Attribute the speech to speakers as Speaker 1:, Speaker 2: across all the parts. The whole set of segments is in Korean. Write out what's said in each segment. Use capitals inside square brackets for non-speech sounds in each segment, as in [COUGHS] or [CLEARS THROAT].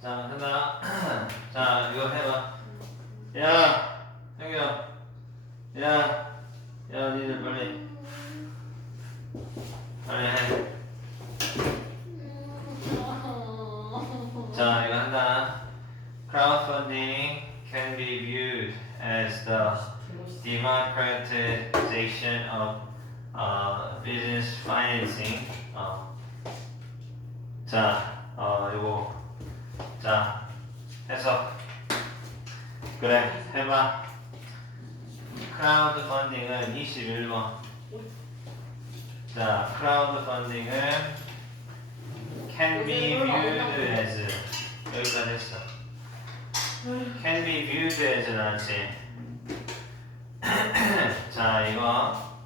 Speaker 1: 자, 하나. [CLEARS THROAT] 자, 이거 해봐. 야, 형이야. 야, 야, 니들 빨리. 빨리 해. 자, 이거 한다. Crowdfunding can be viewed as the democratization of uh, business financing. 어. 자, 어, 이거. 자, 해서. 그래, 해봐. 크라우드 펀딩은 21번. 자, 크라우드 펀딩은 can be viewed as 여기까지 했어. can be viewed as 나왔지. [CLEARS THROAT] 자, 이거.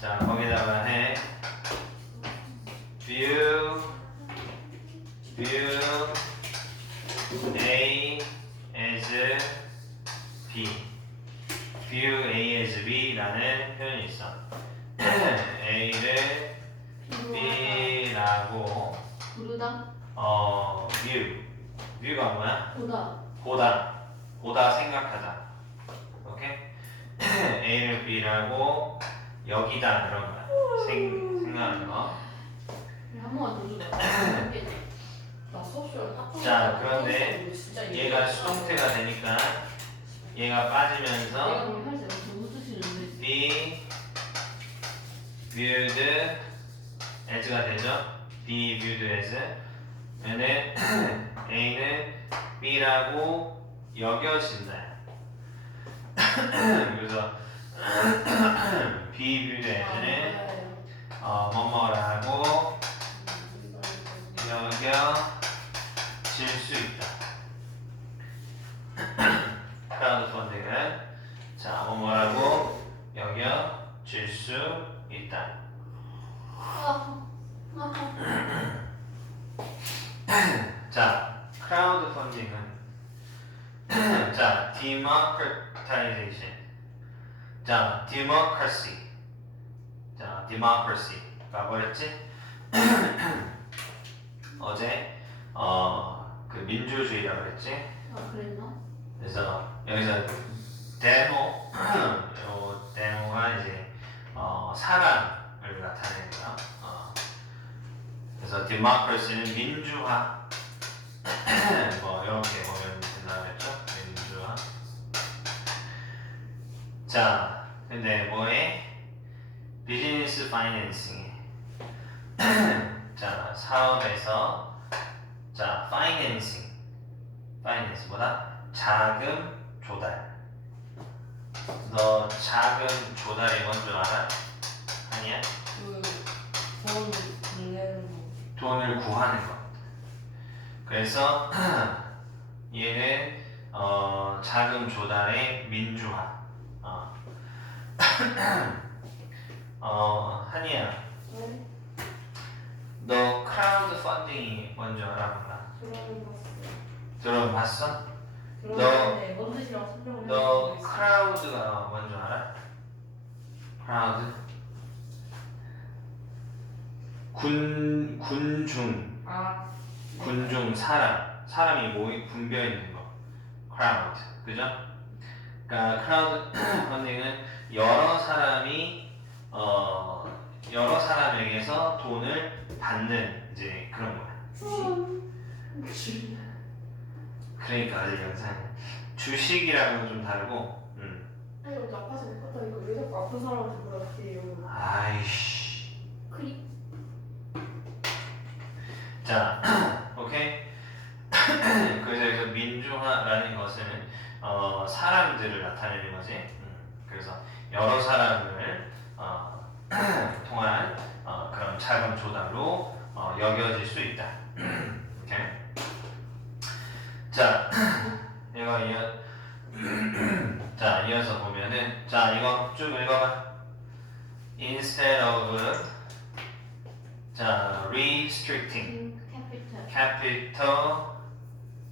Speaker 1: 자, 거기다가 해. view, view, A as B. view A as B라는 표현이 있어. [CLEARS THROAT] A를 B라고
Speaker 2: 부르다
Speaker 1: 어 view view가 뭐야?
Speaker 2: 보다
Speaker 1: 보다 보다 생각하다. 오케이? [CLEARS THROAT] A를 B라고 여기다 그런 거야. 생 생각하는 거.
Speaker 2: 한 번만 더 주라
Speaker 3: 나 수업 시간에 딱
Speaker 1: 자, 그런데 얘가 수동태가 되니까 얘가
Speaker 2: 내가
Speaker 1: 빠지면서
Speaker 2: 그걸 할때 무슨 뜻이는데
Speaker 1: be viewed as가 되죠. be viewed as. 얘는 [CLEARS THROAT] A는 B라고 여겨진다. [CLEARS THROAT] 그래서 [CLEARS THROAT] be viewed as는 어, 뭐뭐라고 여겨 질수 있다. [CLEARS THROAT] 크라우드 펀딩은 자 뭐뭐라고 여겨 질 수 있다. [CLEARS THROAT] 자 크라우드 펀딩은 [CLEARS THROAT] 자 democratization 자 democracy 자 democracy가 뭐랬지? 어제 어 그 민주주의라고 그랬지?
Speaker 2: 아 그랬나?
Speaker 1: 그래서 여기서 데모 [CLEARS THROAT] 요 데모가 이제 어, 사랑을 나타내는 거야. 어. 그래서 democracy는 민주화 [CLEARS THROAT] 뭐 이렇게 보면 된다고 했죠. 민주화. 자, 근데 뭐해? 비즈니스 파이낸싱. [CLEARS THROAT] 자, 사업에서 자, 파이낸싱. 파이낸스보다 자금 조달. 너 자금 조달이 뭔줄 알아? 아니야?
Speaker 3: 그돈 내는 거
Speaker 1: 돈을 구하는 것. 그래서 [CLEARS THROAT] 얘는 어, 자금 조달의 민주화. 어. [CLEARS THROAT] 어, 한이야,
Speaker 3: 네?
Speaker 1: 너 크라우드 펀딩이 뭔지 알아 몰라?
Speaker 3: 들어는 봤어요
Speaker 1: 들어봤어?
Speaker 3: 들어봤는데 뭔 뜻이라고 설명을
Speaker 1: 너
Speaker 3: 해주고 있어요.
Speaker 1: 크라우드가 뭔지 알아? 크라우드? 군 군중
Speaker 3: 아
Speaker 1: 군중 사람 사람이 모이 분벼 있는 거 crowd 그죠? 그러니까 크라우드 [CLEARS THROAT] 펀딩은 여러 사람이 어 여러 사람에게서 돈을 받는 이제 그런 거야. 그러니까 이 영상 주식이랑은 좀 다르고, 음.
Speaker 3: 아니 어제 아파서 못 갔다 이거 왜 자꾸 아픈 사람한테 물어봤대요
Speaker 1: 아이씨.
Speaker 2: 크리
Speaker 1: 자, [CLEARS THROAT] 오케이. [CLEARS THROAT] 그래서 여기서 민주화라는 것은 어, 사람들을 나타내는 거지. 음, 그래서 여러 사람을 어, [CLEARS THROAT] 통한 어, 그런 자금 조달로 어, 여겨질 수 있다. 오케이. 자, 이거 이어 자 이어서 보면은 자 이거 쭉 읽어봐. Instead of 자 restricting
Speaker 2: 캐피탈
Speaker 1: capital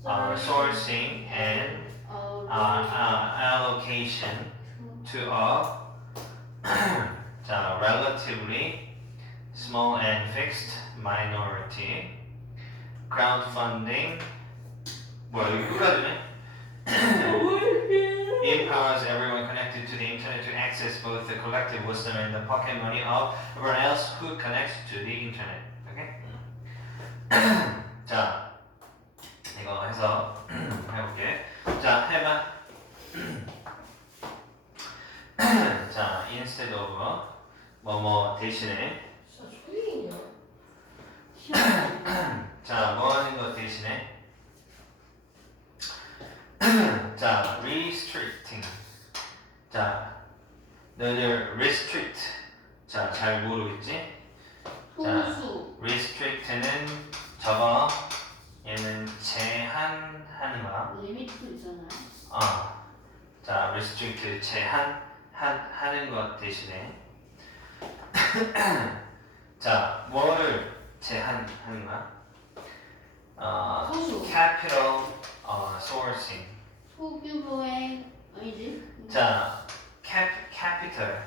Speaker 1: uh, sourcing and uh, uh, allocation to a 자, relatively small and fixed minority crowdfunding 뭐야 여기 끝까지네 [COUGHS] empowers everyone connected to the internet to access both the collective wisdom and the pocket money of everyone else who connects to the internet. Okay? [COUGHS] 자, 이거 해서 [COUGHS] 해볼게. 자, 해봐. 자, instead of 뭐뭐 대신에 어,
Speaker 2: 소수.
Speaker 1: capital 어, sourcing.
Speaker 2: 소규모의 아니지?
Speaker 1: 자, cap capital.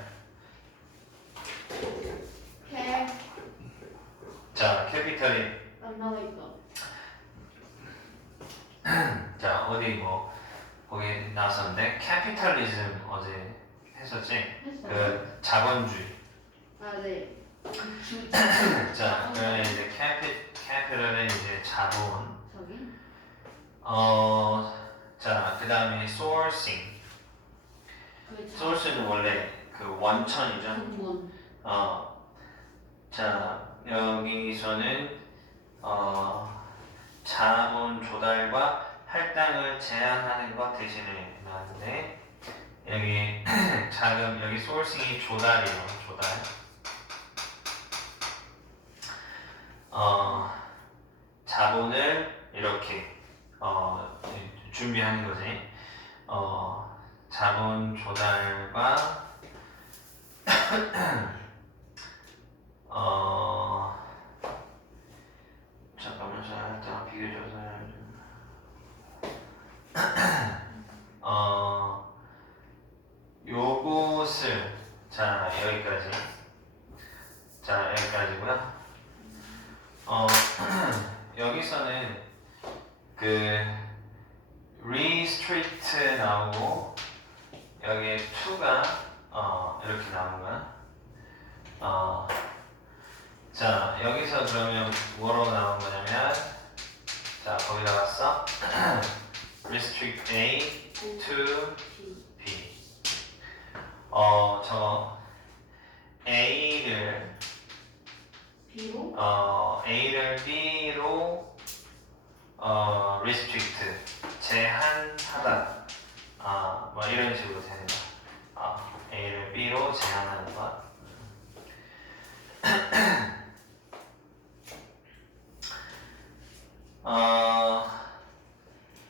Speaker 2: 캐.
Speaker 1: 자, capital이
Speaker 2: 안 나와 있어.
Speaker 1: 자, 어디 뭐 거기 나왔었는데 capitalism 어제 했었지?
Speaker 2: 했어.
Speaker 1: 그 자본주의.
Speaker 2: 아 네. 주.
Speaker 1: 자, 그러면 이제 capi, capital은 이제 자본.
Speaker 2: 저기.
Speaker 1: 어, 자, 그 다음에 sourcing.
Speaker 2: 그 자-
Speaker 1: source는 원래 그 원천이죠.
Speaker 2: 근본.
Speaker 1: 어, 자, 여기서는 어, 자본 조달과 할당을 제한하는 것 대신에 나왔는데 여기 [CLEARS THROAT] 자금 여기 sourcing이 조달이에요. 조달. 어, 자본을 이렇게 어, 준비하는 거지. 어, 자본 조달과 [CLEARS THROAT] 어 잠깐만 잠깐 비교 조사 [CLEARS THROAT] 어 요것을 자 여기까지. 자 여기까지고요. 어 여기서는 그 restrict 나오고 여기에 to가 어 이렇게 나오는 거야 어 자, 여기서 그러면 뭐로 나온 거냐면, 자, 거기다가 써. [CLEARS THROAT] restrict A to
Speaker 2: 비.
Speaker 1: B. 어, 저 A를,
Speaker 2: 비로.
Speaker 1: 어, A를 B로, 어, restrict, 제한하다. 아, 뭐 이런 식으로 거야. 아, A를 B로 제한하는 것. [CLEARS THROAT] 어,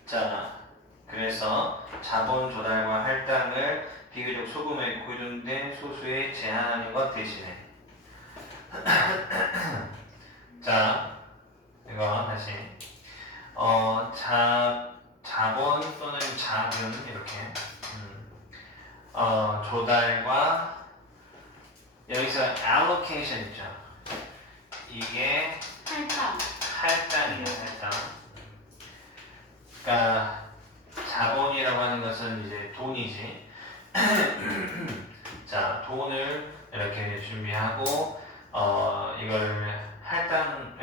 Speaker 1: 자, 그래서 자본 조달과 할당을 비교적 소금에 고정된 소수에 제한하는 것 대신에. [CLEARS THROAT] 자, 이거 다시. 어, 자, 자본 또는 자금 이렇게. 음, 어, 조달과 여기서 allocation 있죠. 이게
Speaker 2: 할당.
Speaker 1: 할당이에요, 할당. 그러니까 자본이라고 하는 것은 이제 돈이지. 자, 돈을 이렇게 준비하고 어 이걸 할당을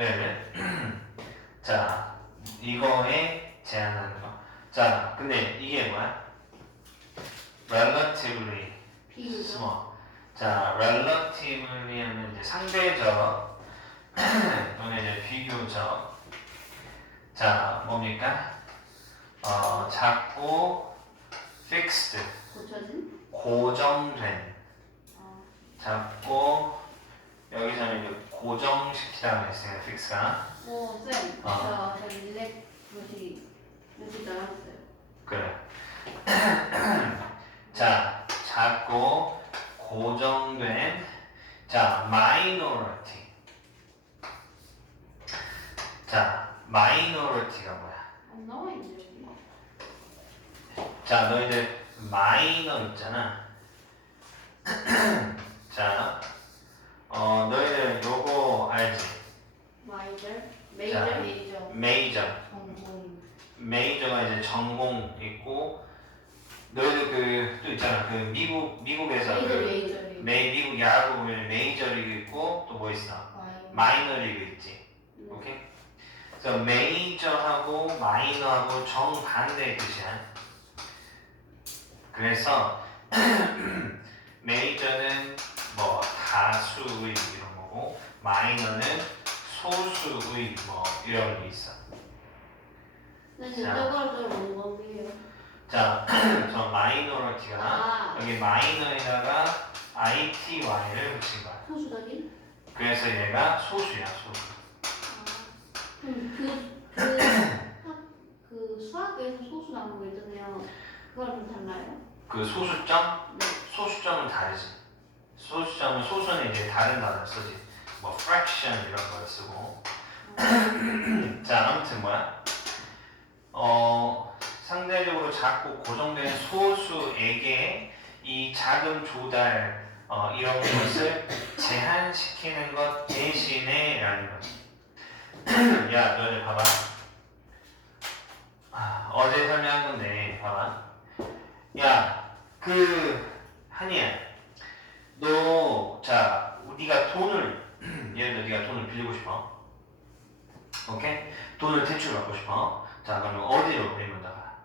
Speaker 1: [CLEARS THROAT] 자 이거에 제한하는 거. 자, 근데 이게 뭐야? relatively small. 자, relatively 하면 이제 상대적 [CLEARS THROAT] 또는 이제 비교적. 자, 뭡니까? 어, 작고 fixed. 고정된.
Speaker 2: 어.
Speaker 1: 작고 여기서는 이제 고정시키다고 했어요, fix가.
Speaker 2: 오 쌤.
Speaker 1: 아.
Speaker 2: 저 저기 일렉 뭐지 여기 나왔어요.
Speaker 1: 그래. [CLEARS THROAT] 자, 작고 고정된 자, minority. 자, minority가 뭐야?
Speaker 2: 안 나와 있는데 여기.
Speaker 1: 자, 너희들 마이너 있잖아. [CLEARS THROAT] 자, 어, 너희들 요거 알지?
Speaker 2: 마이들. 메이저
Speaker 1: 자.
Speaker 2: 메이저.
Speaker 1: 메이저.
Speaker 2: 전공.
Speaker 1: 메이저가 이제 전공 있고 너희들 그 또 있잖아. 그 미국 미국에서
Speaker 2: 메이저
Speaker 1: 그
Speaker 2: 메이저 메이저.
Speaker 1: 메이 미국 야구 보면 메이저 리그 있고 또 뭐 있어? 마이너. 리그 있지.
Speaker 2: 네.
Speaker 1: 오케이? 그래서 메이저하고 마이너하고 정반대의 뜻이야. 그래서 [CLEARS THROAT] 메이저는 뭐 다수의 이런 거고 마이너는 소수의 뭐 이런 게 있어
Speaker 2: 근데
Speaker 1: 자.
Speaker 2: 저거를 원곡이에요
Speaker 1: 자, [CLEARS THROAT] 저 마이너리티가
Speaker 2: 아
Speaker 1: 여기 마이너에다가 ITY를 붙인 거야.
Speaker 2: 소수적인?
Speaker 1: 그래서 얘가 소수야, 소수.
Speaker 2: 아 그럼 그, 그, 학- 그 수학에서 소수 나오는 거 있잖아요 그거랑 좀 달라요?
Speaker 1: 그 소수점?
Speaker 2: 네
Speaker 1: 소수점은 다르지. 소수점은 소수는 이제 다른 단어를 쓰지. 뭐 fraction 이런 걸 쓰고. 자, 아무튼 뭐야? 어, 상대적으로 작고 고정된 소수에게 이 자금 조달 어, 이런 것을 제한시키는 것 대신에 라는 거지. [CLEARS THROAT] 야, 너네 봐봐. 아, 어제 설명한 건데, 봐봐. 야, 그 한이야, 너, 자, 네가 돈을 [CLEARS THROAT] 예를 들어 네가 돈을 빌리고 싶어. 오케이? 돈을 대출 받고 싶어. 자, 그러면 어디로 빌면 다 가?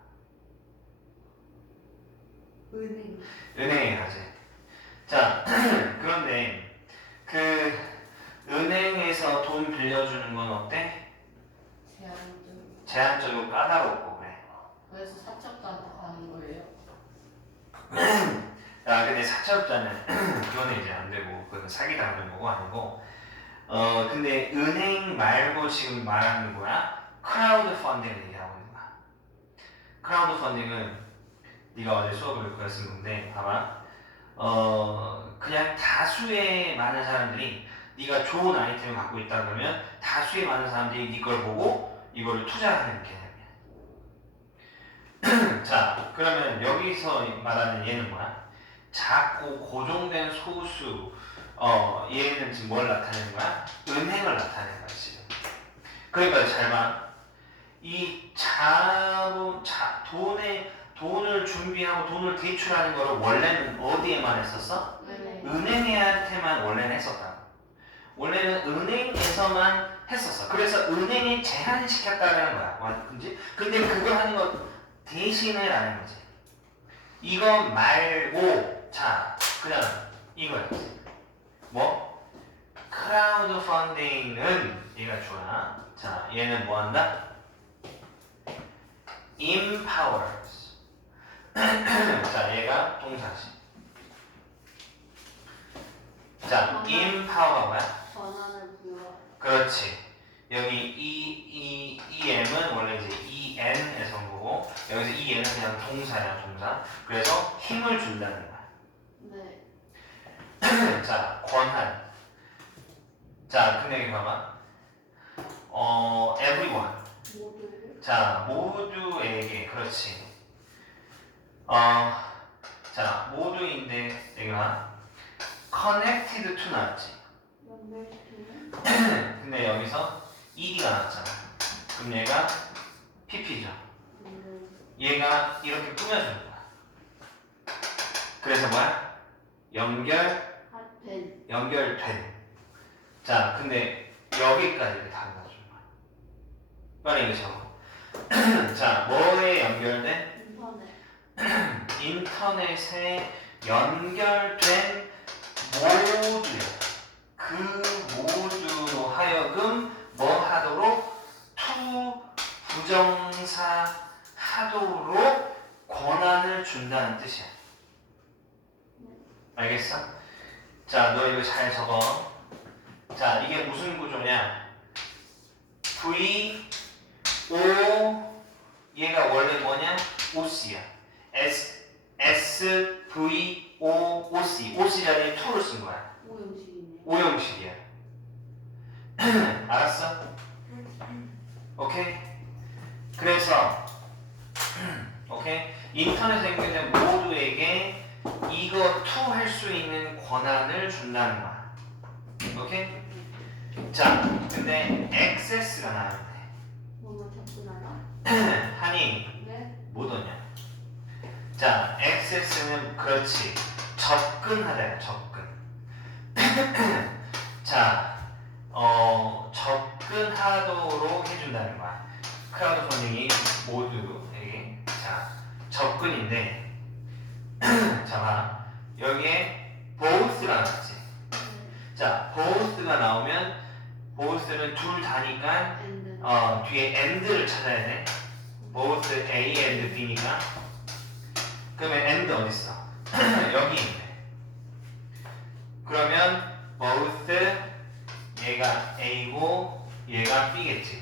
Speaker 2: 은행
Speaker 1: 은행에 가지. 자, [CLEARS THROAT] 그런데 그 은행에서 돈 빌려주는 건 어때?
Speaker 4: 제한적
Speaker 1: 제한적이고 까다롭고 그래.
Speaker 4: 그래서 사적단한테 가는 거예요? [CLEARS THROAT]
Speaker 1: 야, 근데 사채업자는 [CLEARS THROAT] 그거는 이제 안 되고 그건 사기 당하는 거고 아니고. 어, 근데 은행 말고 지금 말하는 거야? 크라우드 펀딩을 얘기하고 있는 거야. 크라우드 펀딩은 네가 어제 수업을 건데 봐봐. 어, 그냥 다수의 많은 사람들이 네가 좋은 아이템을 갖고 있다 그러면 다수의 많은 사람들이 네 걸 보고 이거를 투자하는 개념이야. [CLEARS THROAT] 자, 그러면 여기서 말하는 얘는 뭐야? 작고 고정된 소수, 어, 얘는 지금 뭘 나타내는 거야? 은행을 나타내는 거야, 지금. 그러니까 잘 봐. 이 자본, 자, 돈에, 돈을 준비하고 돈을 대출하는 거를 원래는 어디에만 했었어?
Speaker 2: 네.
Speaker 1: 은행한테만 원래는 했었다. 원래는 은행에서만 했었어. 그래서 은행이 제한시켰다는 거야. 완전지. 근데 그거 하는 거 대신에라는 거지. 이거 말고 자 그냥 이거였지. 뭐? 크라우드 펀딩은 얘가 좋아. 자 얘는 뭐 한다? empowers. [CLEARS THROAT] 자 얘가 동사지. 자 empower가 뭐야?
Speaker 2: 권한을 부여
Speaker 1: 그렇지. 여기 이, 이, EM은 원래 이제 EN에서 온 거고, 여기서 EN은 그냥 동사야, 동사. 그래서 힘을 준다는.
Speaker 2: 네
Speaker 1: 자, 권한. 자, 근데 봐봐. 어, everyone. 자, 모두에게, 그렇지. 어, 자, 모두인데, 봐. connected to 나왔지. [CLEARS THROAT] 근데 여기서 ED가 나왔잖아. 그럼 얘가 PP죠.
Speaker 2: 음,
Speaker 1: 얘가 이렇게 꾸며주는 거야. 그래서 뭐야? 연결,
Speaker 2: 핫펜
Speaker 1: 연결된. 자, 근데 여기까지 이렇게 다 거야. 빨리 이거 적어. [CLEARS THROAT] 자, 뭐에 연결된?
Speaker 2: 인터넷 [CLEARS THROAT]
Speaker 1: 인터넷에 연결된 모두야. 그 모두로 하여금 뭐 하도록 투 부정사 하도록 권한을 준다는 뜻이야. 알겠어? 자, 너 이거 잘 적어. 자, 이게 무슨 구조냐? V O 얘가 원래 뭐냐? OC야. S S V O O C O C 자리에 2를 쓴 거야.
Speaker 2: 오형식이네
Speaker 1: 오형식이야. [CLEARS THROAT] 알았어? 오케이? 그래서 [CLEARS THROAT] 오케이? 인터넷에 연결된 모두에게 이거 투 할 수 있는 권한을 준다는 거야. 오케이? 자, 근데 XS가 나왔네.
Speaker 2: 뭐뭐 접근하다? [CLEARS THROAT]
Speaker 1: 한이
Speaker 2: 네.
Speaker 1: 못 오냐? 자, XS는 그렇지. 접근하다야, 접근. [CLEARS THROAT] 자, 어, 접근하도록 해준다는 거야. 크라우드 펀딩이 모두에게. 자, 접근인데, 자, 봐. 여기에 both가 나왔지. 자, both가 나오면, both는 둘 다니까. 어, 뒤에 and를 찾아야 돼. both A and B니까. 그러면 and 어딨어? [CLEARS THROAT] 여기 있네. 그러면 both 얘가 A고 얘가 B겠지.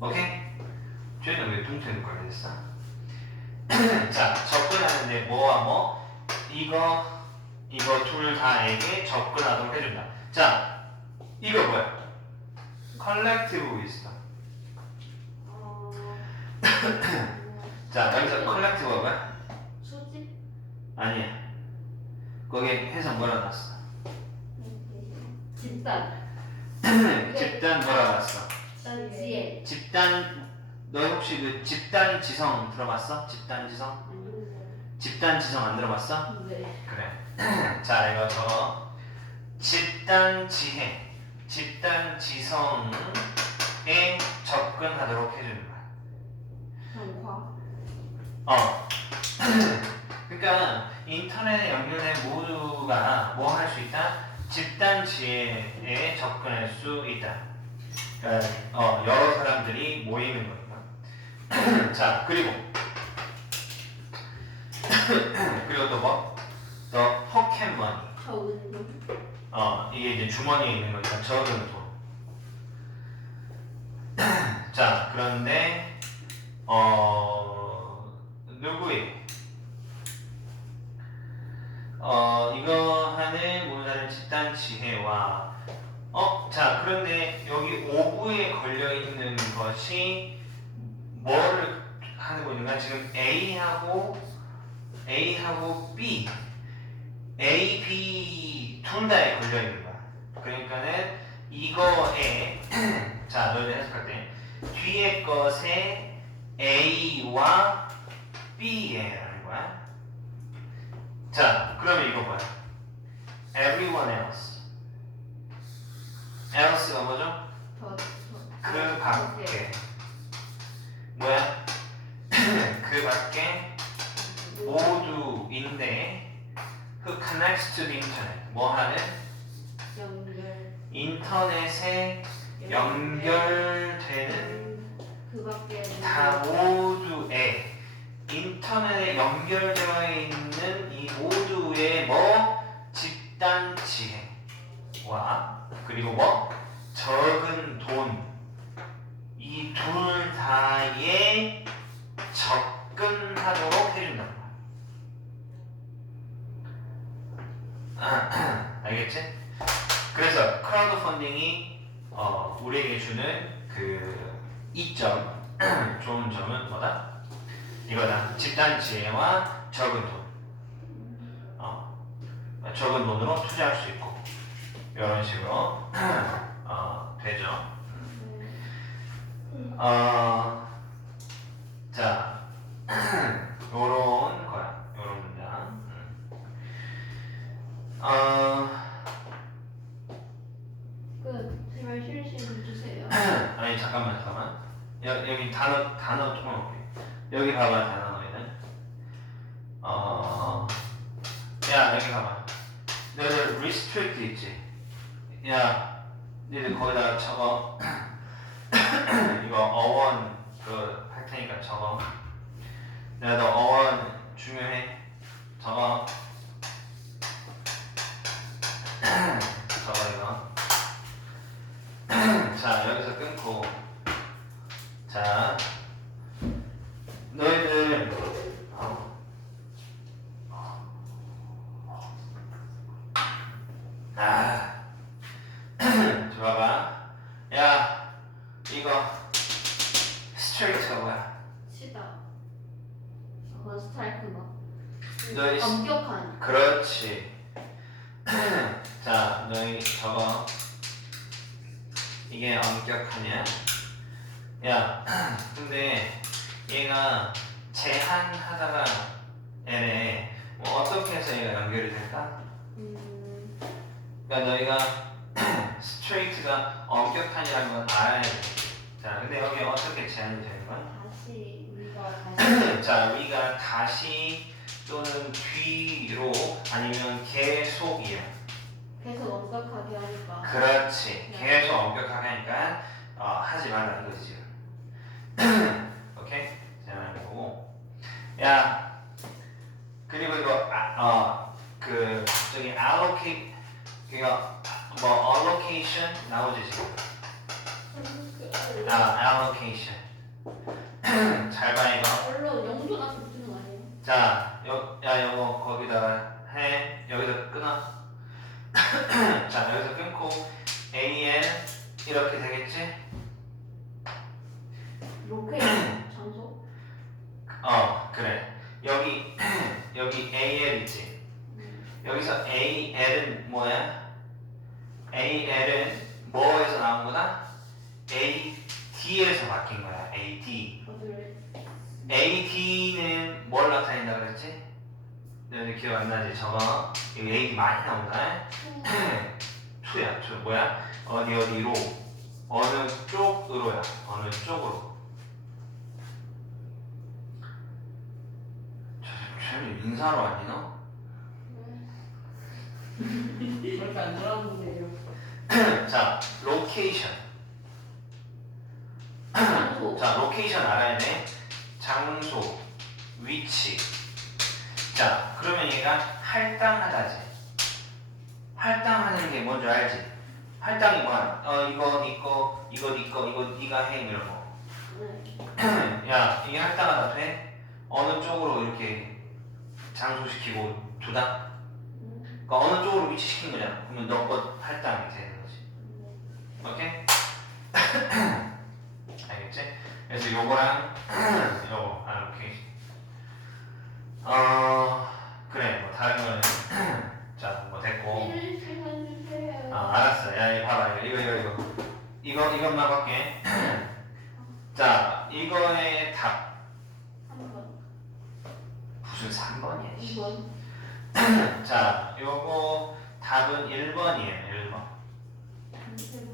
Speaker 1: 오케이? 쟤는 왜 뚱태는 걸 했어? 자, 접근하는데 뭐와 뭐? 이거, 이거 둘 다에게 접근하도록 해준다. 자, 이거 뭐야? collective wisdom.
Speaker 2: 어. [COUGHS]
Speaker 1: 자, 여기서 collective 뭐야?
Speaker 2: 수집?
Speaker 1: 아니야. 거기 해석 뭐라 놨어?
Speaker 2: 집단. [COUGHS]
Speaker 1: 집단 뭐라?
Speaker 2: 집단 지혜.
Speaker 1: 집단 너 혹시 그 집단 지성 들어봤어? 집단 지성? 집단 지성 안 들어봤어?
Speaker 2: 네.
Speaker 1: 그래. [CLEARS THROAT] 자 이거 적어. 집단 지혜, 집단 지성에 접근하도록 해주는 거야. 어. [CLEARS THROAT] 그러니까 인터넷에 연결된 모두가 뭐 할 수 있다? 집단 지혜에 접근할 수 있다. 그러니까 어, 여러 사람들이 모이는 거니까. [LAUGHS] 자 그리고 [LAUGHS] 그리고 또 뭐? 더 포켓몬이.
Speaker 2: 적은 돈.
Speaker 1: 어 이게 이제 주머니에 있는 거니까 적은 돈. 자 그런데 어 누구의 어 이거 하는 모자는 집단 지혜와 어 자 그런데 여기 오브에 걸려 있는 것이 뭐를 하는 거인가 지금 A하고 A하고 B A, B 둘 다에 걸려 있는 거야. 그러니까는 이거에 [CLEARS THROAT] 자 너희들 해석할 때 뒤에 것에 A와 B에라는 거야. 자 그러면 이거 뭐야? Everyone else. else가 뭐죠?
Speaker 2: 더.
Speaker 1: 그 밖에 뭐야? [LAUGHS] 그 밖에 모두인데 그 connects to the internet 뭐 하는?
Speaker 2: 연결.
Speaker 1: 인터넷에 연결되는
Speaker 2: 그 밖에.
Speaker 1: 다 모두의 인터넷에 연결되어 있는 이 모두의 뭐? 집단 지혜와. 그리고 뭐? 적은 돈. 이 둘 다에 접근하도록 해준다는 거야. [CLEARS THROAT] 알겠지? 그래서 크라우드 펀딩이 어, 우리에게 주는 그 이점 [CLEARS THROAT] 좋은 점은 뭐다? 이거다. 집단 지혜와 적은 돈. 어, 적은 돈으로 투자할 수 있고 이런 식으로 [CLEARS THROAT] 어, 되죠. 어, 자, 요런 거야. 요런 문장. 음. 어,
Speaker 2: 끝. 제발 실실 주세요.
Speaker 1: 아니 잠깐만 잠깐만. 여, 여기 단어 단어 조금 올게. 여기 봐봐 단어 너희는. 어, 야 여기 봐봐. 너희들 restrict 있지. 야, 너희들 거기다가 적어. 이거 어원 그할 테니까 적어. 내가 너 어원 중요해. 적어. 적어 이거. 자 여기서 끊고 자 너희들 어. 아 좋아봐 야 이거 스트레이트가 뭐야
Speaker 2: 치다. 어 스트라이크가.
Speaker 1: 너희 시-
Speaker 2: 엄격한.
Speaker 1: 그렇지 자, 너희 저거 이게 엄격하냐? 야, 근데 얘가 제한하다가 얘네 뭐 어떻게 해서 얘가 연결이 될까?
Speaker 2: 음,
Speaker 1: 너희가 [CLEARS THROAT] 스트레이트가 엄격한이라는 건 알아야 돼. 자, 근데 여기 어떻게 제한이 되는 거야?
Speaker 2: 다시 우리가 [CLEARS THROAT] 다시
Speaker 1: 자, 위가 다시 또는 뒤로 아니면 계속이야.
Speaker 2: 계속 엄격하게 하니까
Speaker 1: 그렇지. 계속 엄격하게 하니까 어, 하지 말라 이거지 지금. [CLEARS THROAT] 오케이? 자, 보고. 야, 그리고 이거 아, 어 그 저기 allocate 그거 뭐 allocation 나오지 지금. 아, allocation. [CLEARS THROAT] 잘 봐 이거.
Speaker 2: 별로 영조 나서 붙이는 거 아니에요?
Speaker 1: 자, 여, 야, 요거 거기다가 해. 여기서 끊어. [CLEARS THROAT] 자, 여기서 끊고 AN 이렇게 되겠지?
Speaker 2: 로켓 [CLEARS THROAT] 장소?
Speaker 1: 어, 그래. 여기 여기 AL 있지.
Speaker 2: 음,
Speaker 1: 여기서 AL은 뭐야? AL은 뭐에서 나온 거다? AD에서 바뀐 거야. AD. AD는 뭘 나타낸다 그랬지? 너희 기억 안 나지? 저거 여기 AD 많이 나온다. [CLEARS THROAT] 투야, 투 뭐야? 어디 어디로 어느 쪽으로야? 어느 쪽으로? 저 쟤는 인사로 아니 너?
Speaker 4: 그렇게 안 들었는데요.
Speaker 1: 자, 로케이션. 자, 로케이션 알아야 돼. 장소, 위치. 자, 그러면 얘가 할당하다지. 할당하는 게 뭔지 알지? 할당이 뭐야? 어, 이거 니거, 이거 니거, 이거 니가 해 이런 거.
Speaker 2: 네.
Speaker 1: 야, 이게 할당하다 돼? 어느 쪽으로 이렇게 장소시키고 두다?
Speaker 2: 음,
Speaker 1: 그러니까 어느 쪽으로 위치시킨 거잖아. 그러면 너거 할당이 되 오케이? [COUGHS] 알겠지? 그래서 요거랑 [COUGHS] 요거. 알로케이션 어 그래. 뭐 다른 거는 [COUGHS] 자뭐 됐고. 아 알았어. 야 이거 봐봐. 이거 이거 이거 이거. 이것만 볼게. 자 이거의 답. 무슨 3번이야
Speaker 2: 2번.
Speaker 1: 자 요거 답은 1번이에요 1번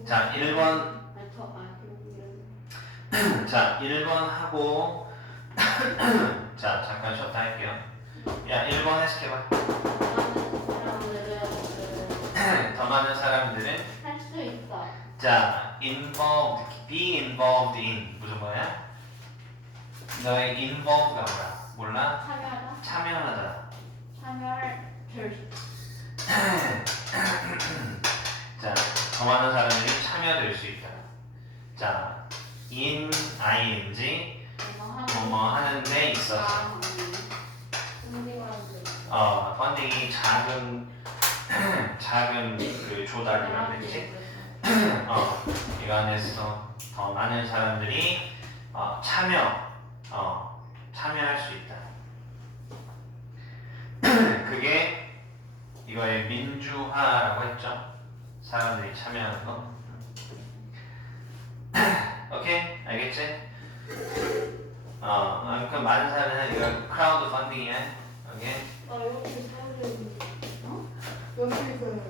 Speaker 1: 자 1번
Speaker 2: 아니 더 아,
Speaker 1: 자, 1번 하고 자, 잠깐 쉬었다 할게요. 야, 1번 해석해봐. 더 많은 사람들은
Speaker 2: 할수 있다.
Speaker 1: 자, involved, be involved in 무슨 거야? 너의 involved가 뭐야? 몰라?
Speaker 2: 참여하다.
Speaker 1: 참여하다.
Speaker 2: 참여할 될
Speaker 1: 자, 더 많은 참여 될 수 있다. 자, in ing 뭐뭐 하는 데 있어서 어, 펀딩이 작은 [CLEARS THROAT] 작은 그 조달이라는 거지. [CLEARS THROAT] 어, 이 안에서 더 많은 사람들이 어, 참여, 어, 참여할 수 있다. [CLEARS THROAT] 그게 이거의 민주화라고 했죠. 사람들이 참여하는 거. [SIGHS] 오케이, 알겠지? 어, 그 많은 사람은 이거 크라우드 펀딩이야. 오케이.
Speaker 3: 아 이렇게 사람들이 어? 여기 그